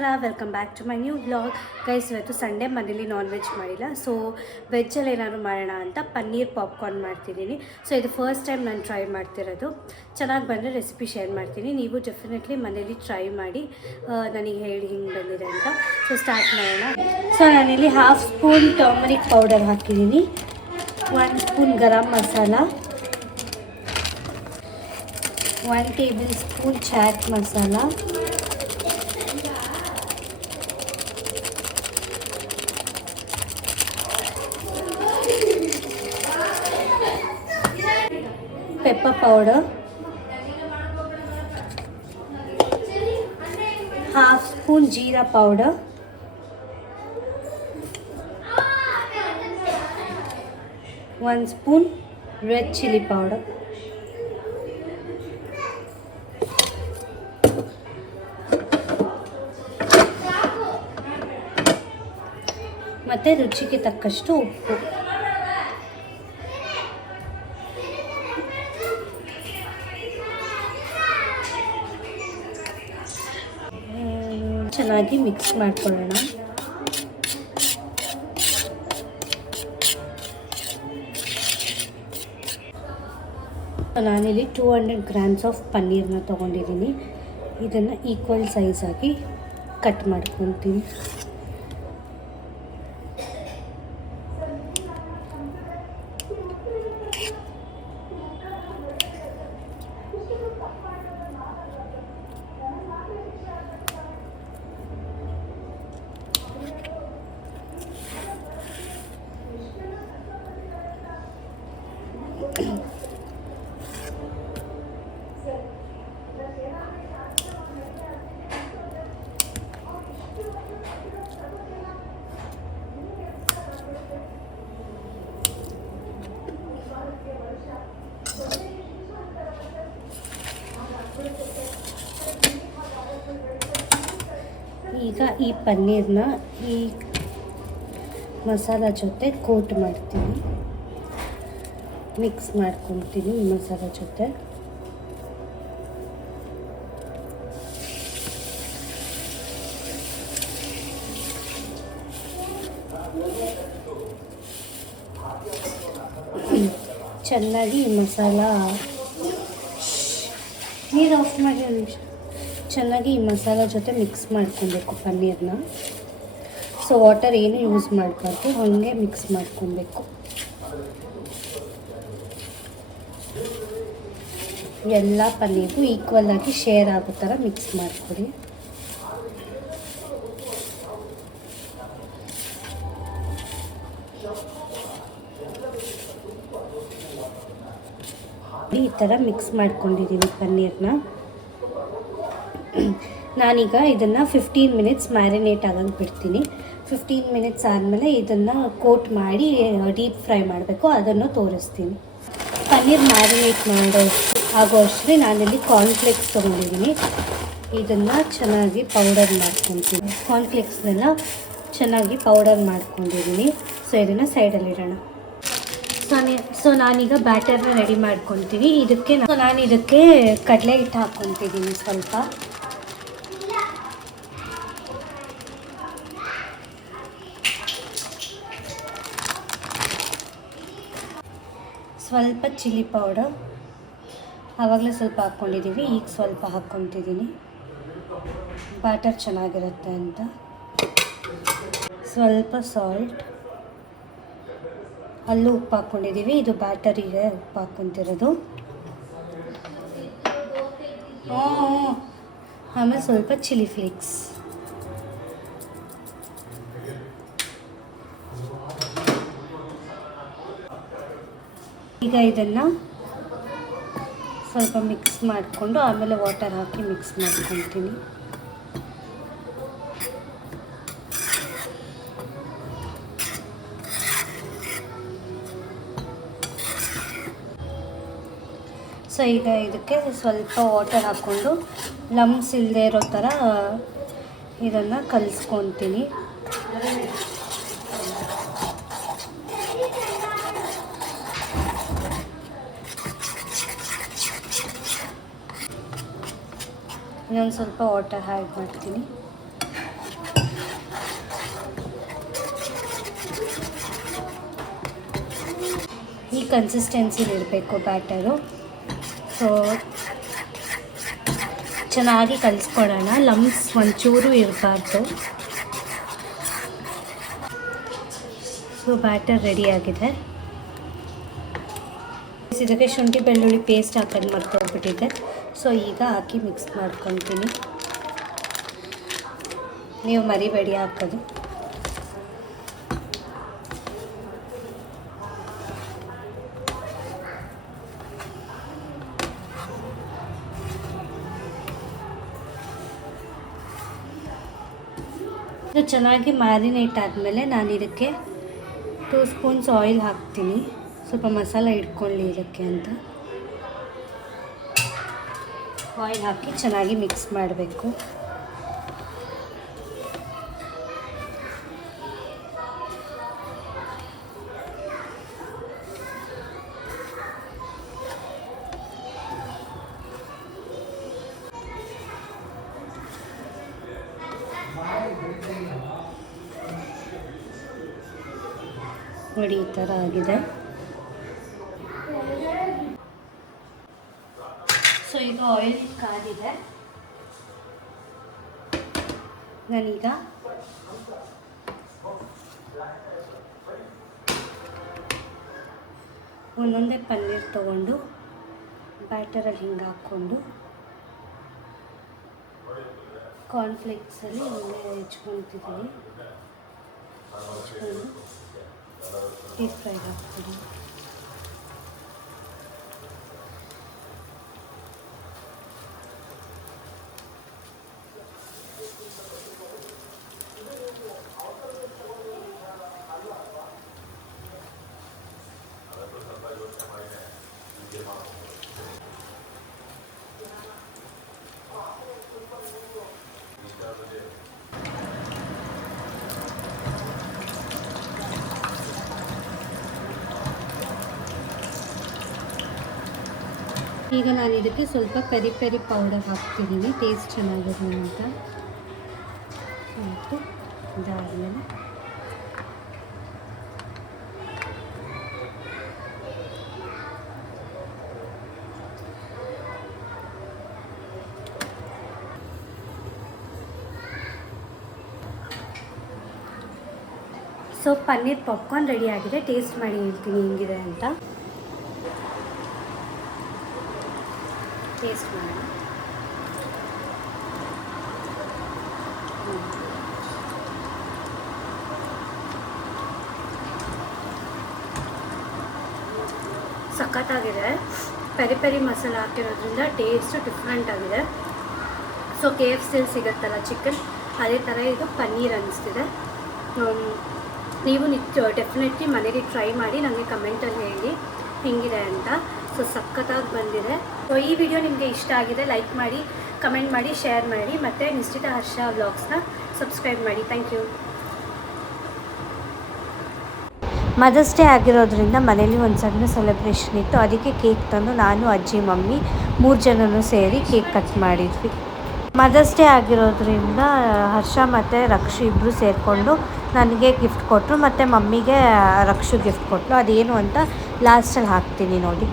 ನಮಸ್ಕಾರ, welcome back to my new vlog. Guys, ಇವತ್ತು Sunday ಮನೇಲಿ ನಾನ್ ವೆಜ್ ಮಾಡಿಲ್ಲ. ಸೊ ವೆಜ್ಜಲ್ಲಿ ಏನಾದ್ರು ಮಾಡೋಣ ಅಂತ ಪನ್ನೀರ್ ಪಾಪ್ಕಾರ್ನ್ ಮಾಡ್ತಿದ್ದೀನಿ. ಸೊ ಇದು ಫಸ್ಟ್ ಟೈಮ್ ನಾನು ಟ್ರೈ ಮಾಡ್ತಿರೋದು. ಚೆನ್ನಾಗಿ ಬಂದರೆ ರೆಸಿಪಿ ಶೇರ್ ಮಾಡ್ತೀನಿ. ನೀವು ಡೆಫಿನೆಟ್ಲಿ ಮನೇಲಿ ಟ್ರೈ ಮಾಡಿ ನನಗೆ ಹೇಳಿ ಹಿಂಗೆ ಬಂದಿದೆ ಅಂತ. ಸೊ ಸ್ಟಾರ್ಟ್ ಮಾಡೋಣ. ಸೊ ನಾನಿಲ್ಲಿ ಹಾಫ್ ಸ್ಪೂನ್ ಟರ್ಮರಿಕ್ ಪೌಡರ್ ಹಾಕಿದ್ದೀನಿ, 1 spoon garam masala, 1 tablespoon chaat masala, pepper powder, half spoon jeera powder, 1 spoon red chili powder, ಮತ್ತೆ ರುಚಿಗೆ ತಕ್ಕಷ್ಟು ಉಪ್ಪು. ಚೆನ್ನಾಗಿ ಮಿಕ್ಸ್ ಮಾಡ್ಕೊಳ್ಳೋಣ. ನಾನಿಲ್ಲಿ 200 ಗ್ರಾಮ್ಸ್ ಆಫ್ ಪನ್ನೀರ್ನ ತೊಗೊಂಡಿದ್ದೀನಿ. ಇದನ್ನು ಈಕ್ವಲ್ ಸೈಜಾಗಿ ಕಟ್ ಮಾಡ್ಕೊತೀನಿ. ಈಗ ಈ ಪನ್ನೀರ್ನ ಈ ಮಸಾಲ ಜೊತೆ ಕೋಟ್ ಮಾಡ್ತೀನಿ, ಮಿಕ್ಸ್ ಮಾಡ್ಕೊತೀನಿ ಈ ಮಸಾಲ ಜೊತೆ. ಚೆನ್ನಾಗಿ ಈ ಮಸಾಲ ನೀರು ಆಫ್ ಮಾಡಿ ಒಂದು ನಿಮಿಷ. ಚೆನ್ನಾಗಿ ಈ ಮಸಾಲ ಜೊತೆ ಮಿಕ್ಸ್ ಮಾಡ್ಕೊಬೇಕು ಪನ್ನೀರ್ನ. ಸೊ ವಾಟರ್ ಏನು ಯೂಸ್ ಮಾಡಬಾರ್ದು, ಹಾಗೆ ಮಿಕ್ಸ್ ಮಾಡ್ಕೊಬೇಕು. ಎಲ್ಲ ಪನ್ನೀರು ಈಕ್ವಲ್ ಆಗಿ ಶೇರ್ ಆಗೋ ಥರ ಮಿಕ್ಸ್ ಮಾಡಿಕೊಡಿ. ಈ ಥರ ಮಿಕ್ಸ್ ಮಾಡ್ಕೊಂಡಿದ್ದೀನಿ ಪನ್ನೀರ್ನ. ನಾನೀಗ ಇದನ್ನು 15 ಮಿನಿಟ್ಸ್ ಮ್ಯಾರಿನೇಟ್ ಆಗಂಗೆ ಬಿಡ್ತೀನಿ. 15 ಮಿನಿಟ್ಸ್ ಆದಮೇಲೆ ಇದನ್ನು ಕೋಟ್ ಮಾಡಿ ಡೀಪ್ ಫ್ರೈ ಮಾಡಬೇಕು, ಅದನ್ನು ತೋರಿಸ್ತೀನಿ. ಪನ್ನೀರ್ ಮ್ಯಾರಿನೇಟ್ ಆಗೋ ಅಷ್ಟೇ ನಾನಿಲ್ಲಿ ಕಾರ್ನ್ಫ್ಲೇಕ್ಸ್ ತೊಗೊಂಡಿದ್ದೀನಿ. ಇದನ್ನು ಚೆನ್ನಾಗಿ ಪೌಡರ್ ಮಾಡ್ಕೊತೀನಿ. ಕಾರ್ನ್ಫ್ಲೇಕ್ಸ್ನೆಲ್ಲ ಚೆನ್ನಾಗಿ ಪೌಡರ್ ಮಾಡ್ಕೊಂಡಿದ್ದೀನಿ. ಸೊ ಇದನ್ನು ಸೈಡಲ್ಲಿಡೋಣ. ಸೊ ನಾನೀಗ ಬ್ಯಾಟರ್ನ ರೆಡಿ ಮಾಡ್ಕೊತೀನಿ. ಇದಕ್ಕೆ ಕಡಲೆ ಹಿಟ್ಟು ಹಾಕ್ಕೊತಿದ್ದೀನಿ. ಸ್ವಲ್ಪ ಚಿಲ್ಲಿ ಪೌಡರ್ ಆವಾಗಲೇ ಸ್ವಲ್ಪ ಹಾಕ್ಕೊಂಡಿದ್ದೀವಿ, ಈಗ ಸ್ವಲ್ಪ ಹಾಕ್ಕೊತಿದ್ದೀನಿ ಬ್ಯಾಟರ್ ಚೆನ್ನಾಗಿರುತ್ತೆ ಅಂತ. ಸ್ವಲ್ಪ ಸಾಲ್ಟ್, ಅಲ್ಲೂ ಉಪ್ಪು ಹಾಕ್ಕೊಂಡಿದ್ದೀವಿ. ಇದು ಬ್ಯಾಟರಿಗೆ ಉಪ್ಪು ಹಾಕ್ಕೊತಿರೋದು. ಆಮೇಲೆ ಸ್ವಲ್ಪ ಚಿಲ್ಲಿ ಫ್ಲೇಕ್ಸ್. ಈಗ ಇದನ್ನು ಸ್ವಲ್ಪ ಮಿಕ್ಸ್ ಮಾಡಿಕೊಂಡು ಆಮೇಲೆ ವಾಟರ್ ಹಾಕಿ ಮಿಕ್ಸ್ ಮಾಡ್ಕೊತೀನಿ. ಸೊ ಈಗ ಇದಕ್ಕೆ ಸ್ವಲ್ಪ ವಾಟರ್ ಹಾಕ್ಕೊಂಡು ಲಮ್ಸ್ ಇಲ್ಲದೆ ಇರೋ ಥರ ಇದನ್ನು ಕಲಿಸ್ಕೊತೀನಿ. ಇನ್ನೊಂದು ಸ್ವಲ್ಪ ವಾಟರ್ ಆ್ಯಡ್ ಮಾಡ್ತೀನಿ. ಕನ್ಸಿಸ್ಟೆನ್ಸಿಲಿರಬೇಕು ಬ್ಯಾಟರು. ಸೊ ಚೆನ್ನಾಗಿ ಕಲಿಸ್ಕೊಳ್ಳೋಣ, ಲಮ್ಸ್ ಒಂಚೂರು ಇರಬಾರ್ದು. ಸೊ ಬ್ಯಾಟರ್ ರೆಡಿಯಾಗಿದೆ. ಇದಕ್ಕೆ ಶುಂಠಿ ಬೆಳ್ಳುಳ್ಳಿ ಪೇಸ್ಟ್ ಹಾಕೋದು ಮರ್ತೋಗ್ಬಿಟ್ಟಿದೆ. ಸೊ ಈಗ ಹಾಕಿ ಮಿಕ್ಸ್ ಮಾಡ್ಕೊತೀನಿ. ನೀವು ಮರಿಬೇಡಿ ಹಾಕೋದು. ಇದು ಚೆನ್ನಾಗಿ ಮ್ಯಾರಿನೇಟ್ ಆದಮೇಲೆ ನಾನು ಇದಕ್ಕೆ 2 ಸ್ಪೂನ್ಸ್ ಆಯಿಲ್ ಹಾಕ್ತೀನಿ, ಸ್ವಲ್ಪ ಮಸಾಲ ಇಟ್ಕೊಳ್ಳಿ ಇದಕ್ಕೆ ಅಂತ. ಆಯಿಲ್ ಹಾಕಿ ಚೆನ್ನಾಗಿ ಮಿಕ್ಸ್ ಮಾಡಬೇಕು. ನೋಡಿ ಈ ಥರ ಆಗಿದೆ. ಸೊ ಈಗ ಆಯಿಲ್ ಕಾದಿದೆ. ನಾನೀಗ ಒಂದೊಂದೇ ಪನ್ನೀರ್ ತೊಗೊಂಡು ಬ್ಯಾಟರಲ್ಲಿ ಹಿಂಗೆ ಹಾಕ್ಕೊಂಡು ಕಾರ್ನ್ಫ್ಲೇಕ್ಸಲ್ಲಿ ಹೆಚ್ಕೊತಿದ್ದೀನಿ. ಡೀಪ್ ಫ್ರೈ ಹಾಕ್ತೀನಿ. ಈಗ ನಾನು ಇದಕ್ಕೆ ಸ್ವಲ್ಪ ಪೆರಿ ಪೆರಿ ಪೌಡರ್ ಹಾಕ್ತಿದ್ದೀನಿ, ಟೇಸ್ಟ್ ಚೆನ್ನಾಗಿರಲಿ ಅಂತ. ಮತ್ತು ಇದಾದಮೇಲೆ ಸೊ ಪನ್ನೀರ್ ಪಾಪ್ಕಾರ್ನ್ ರೆಡಿ ಆಗಿದೆ. ಟೇಸ್ಟ್ ಮಾಡಿ ಹೇಳ್ತೀನಿ ಹೆಂಗಿದೆ ಅಂತ. ಟೇಸ್ಟ್ ಮಾಡೋಣ. ಸಖತ್ತಾಗಿದೆ. ಪೆರಿ ಪೆರಿ ಮಸಾಲ ಹಾಕಿರೋದ್ರಿಂದ ಟೇಸ್ಟ್ ಡಿಫ್ರೆಂಟ್ ಆಗಿದೆ. ಸೊ KFC ಸಿಗುತ್ತಲ್ಲ ಚಿಕನ್, ಅದೇ ಥರ ಇದು ಪನ್ನೀರ್ ಅನ್ನಿಸ್ತಿದೆ. ನೀವು ಡೆಫಿನೆಟ್ಲಿ ಮನೇಲಿ ಟ್ರೈ ಮಾಡಿ ನನಗೆ ಕಮೆಂಟಲ್ಲಿ ಹೇಳಿ ಹೆಂಗಿದೆ ಅಂತ. ಸೊ ಸಖತ್ತಾಗಿ ಬಂದಿದೆ. ಸೊ ಈ ವಿಡಿಯೋ ನಿಮಗೆ ಇಷ್ಟ ಆಗಿದೆ, ಲೈಕ್ ಮಾಡಿ, ಕಮೆಂಟ್ ಮಾಡಿ, ಶೇರ್ ಮಾಡಿ, ಮತ್ತು ನಿಶ್ಚಿತ ಹರ್ಷ ವ್ಲಾಗ್ಸ್ನ ಸಬ್ಸ್ಕ್ರೈಬ್ ಮಾಡಿ. Thank you. ಮದರ್ಸ್ ಡೇ ಆಗಿರೋದ್ರಿಂದ ಮನೇಲಿ ಒಂದು ಸಣ್ಣ ಸೆಲೆಬ್ರೇಷನ್ ಇತ್ತು. ಅದಕ್ಕೆ ಕೇಕ್ ತಂದು ನಾನು, ಅಜ್ಜಿ, ಮಮ್ಮಿ 3 ಜನನೂ ಸೇರಿ ಕೇಕ್ ಕಟ್ ಮಾಡಿದ್ವಿ. ಮದರ್ಸ್ ಡೇ ಆಗಿರೋದ್ರಿಂದ ಹರ್ಷ ಮತ್ತು ರಕ್ಷು ಇಬ್ಬರು ಸೇರಿಕೊಂಡು ನನಗೆ ಗಿಫ್ಟ್ ಕೊಟ್ಟರು, ಮತ್ತು ಮಮ್ಮಿಗೆ ರಕ್ಷು ಗಿಫ್ಟ್ ಕೊಟ್ಟರು. ಅದೇನು ಅಂತ ಲಾಸ್ಟಲ್ಲಿ ಹಾಕ್ತೀನಿ ನೋಡಿ.